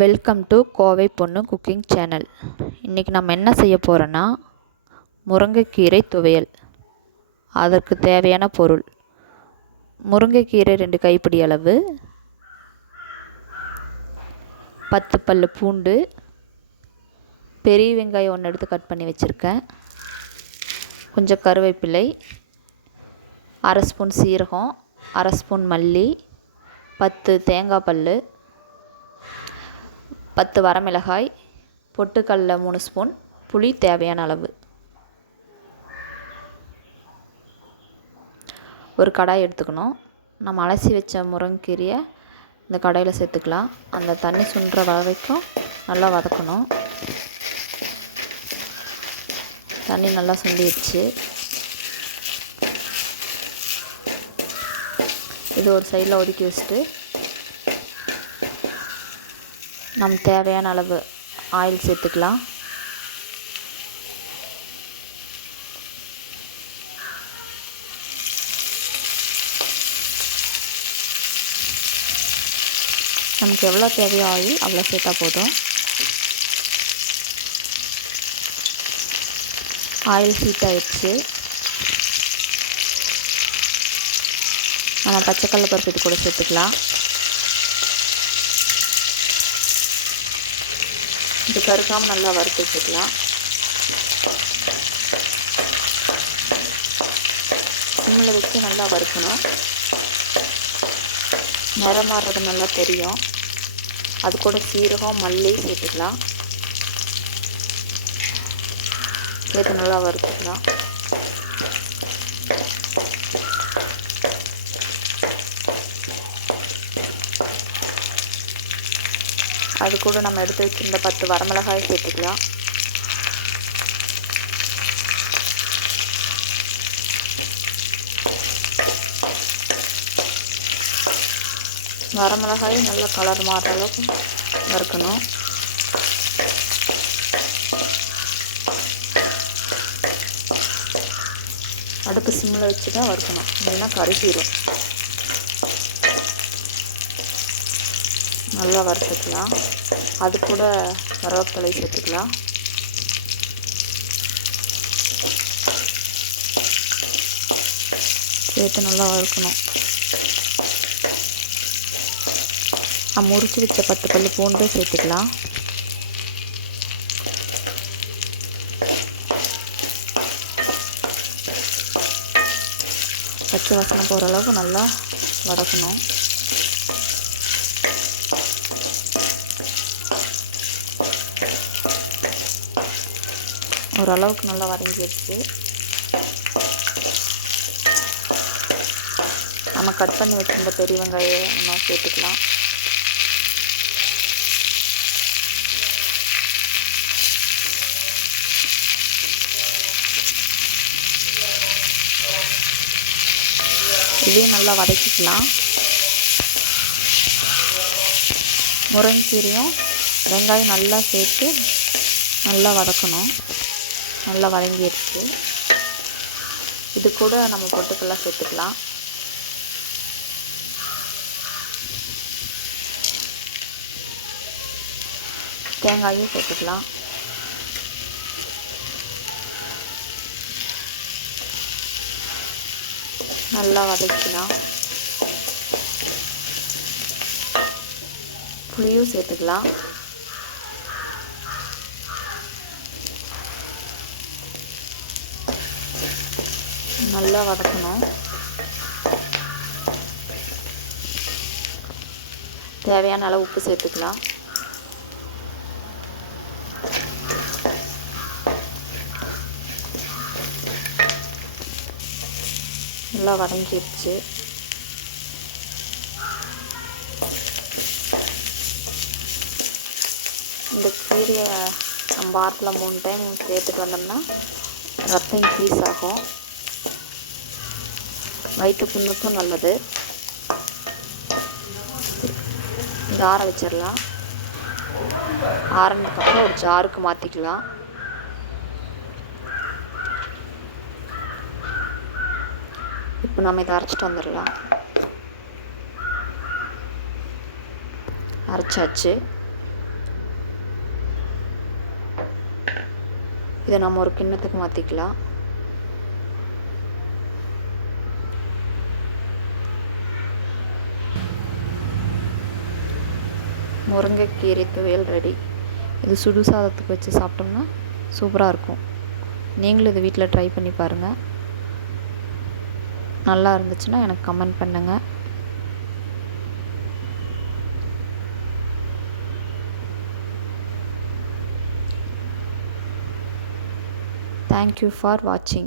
Welcome to Kovai பொண்ணு cooking channel. இன்றைக்கி நம்ம என்ன செய்ய போகிறோன்னா முருங்கைக்கீரை துவையல். அதற்கு தேவையான பொருள்: முருங்கைக்கீரை 2 கைப்பிடி அளவு, 10 பல் பூண்டு, பெரிய வெங்காயம் 1 எடுத்து கட் பண்ணி வச்சுருக்கேன், கொஞ்சம் கருவேப்பிலை, 1/2 ஸ்பூன் சீரகம், 1/2 ஸ்பூன் மல்லி, 10 தேங்காய் பல், 10 வரமிளகாய், பொட்டுக்கடலை 3 ஸ்பூன், புளி தேவையான அளவு. ஒரு கடாய் எடுத்துக்கணும். நம்ம அலசி வச்ச முருங்கைக்கீரையை இந்த கடாயில் சேர்த்துக்கலாம். அந்த தண்ணி சுண்டுற வரைக்கும் நல்லா வதக்கணும். தண்ணி நல்லா சுண்டிடுச்சு. இது ஒரு சைடில் ஒதுக்கி வச்சுட்டு நம்ம தேவையான அளவு ஆயில் சேர்த்துக்கலாம். நமக்கு எவ்வளோ தேவையோ ஆயில் அவ்வளோ சேர்த்தா போதும். ஆயில் ஹீட் ஆகிடுச்சு. நம்ம பச்சைக்கடலை பருப்பு இது கூட சேர்த்துக்கலாம். இது கருக்காமல் நல்லா வறுத்து வச்சுக்கலாம். சிம்மில் வச்சு நல்லா வறுக்கணும். நிறம் மாறுறது நல்லா தெரியும். அது கூட சீரகம், மல்லி சேர்த்துக்கலாம். சேர்த்து நல்லா வறுத்துக்கலாம். அது கூட நம்ம எடுத்து வச்சிருந்த 10 வரமிளகாய் சேர்த்துக்கலாம். வரமிளகாய் நல்லா கலர் மாறுற அளவுக்கு வறுக்கணும். அடுப்பு சிம்மில் வச்சு தான் வறுக்கணும், இல்லைன்னா கருகிரும். நல்லா வறுத்துக்கலாம். அது கூட கருவேப்பிலை சேர்த்துக்கலாம். சேர்த்து நல்லா வறுக்கணும். முறிச்சு வச்ச 10 பல் பூண்டு சேர்த்துக்கலாம். பச்சை வாசனை போகிற அளவுக்கு நல்லா வதக்கணும். ஓரளவுக்கு நல்லா வதங்கிடுச்சு. நம்ம கட் பண்ணி வச்சிருந்த பெரிய வெங்காயம் நம்ம சேர்த்துக்கலாம். இதையும் நல்லா வதக்கிக்கலாம். முருங்கைக்கீரையும் வெங்காயம் நல்லா சேர்த்து நல்லா வதக்கணும். நல்லா வதங்கிடுச்சு. இது கூட நம்ம பொட்டுக்கடலை சேர்த்துக்கலாம். தேங்காயும் சேர்த்துக்கலாம். நல்லா வதக்கலாம். புளியும் சேர்த்துக்கலாம். நல்லா வதக்கணும். தேவையான அளவு உப்பு சேர்த்துக்கலாம். நல்லா வதங்கிடுச்சு. இந்த கீரையை நம்ம வாரத்தில் 3 டைம் சேர்த்துட்டு வந்தோம்னா ரத்தம் இன்க்ரீஸ் ஆகும். வயிற்று புண்ணுக்கும் நல்லது. இந்த ஆற வச்சிடலாம். ஆறுனதுக்கப்புறம் ஒரு ஜாருக்கு மாற்றிக்கலாம். இப்போ நம்ம இதை அரைச்சிட்டு வந்துடலாம். அரைச்சாச்சு. இதை நம்ம ஒரு கிண்ணத்துக்கு மாற்றிக்கலாம். முருங்கைக்கீரை துவையல் ரெடி. இது சுடு சாதத்துக்கு வச்சு சாப்பிட்டோம்னா சூப்பராக இருக்கும். நீங்களும் இது வீட்டில் ட்ரை பண்ணி பாருங்கள். நல்லா இருந்துச்சுன்னா எனக்கு கமெண்ட் பண்ணுங்கள். Thank you for watching.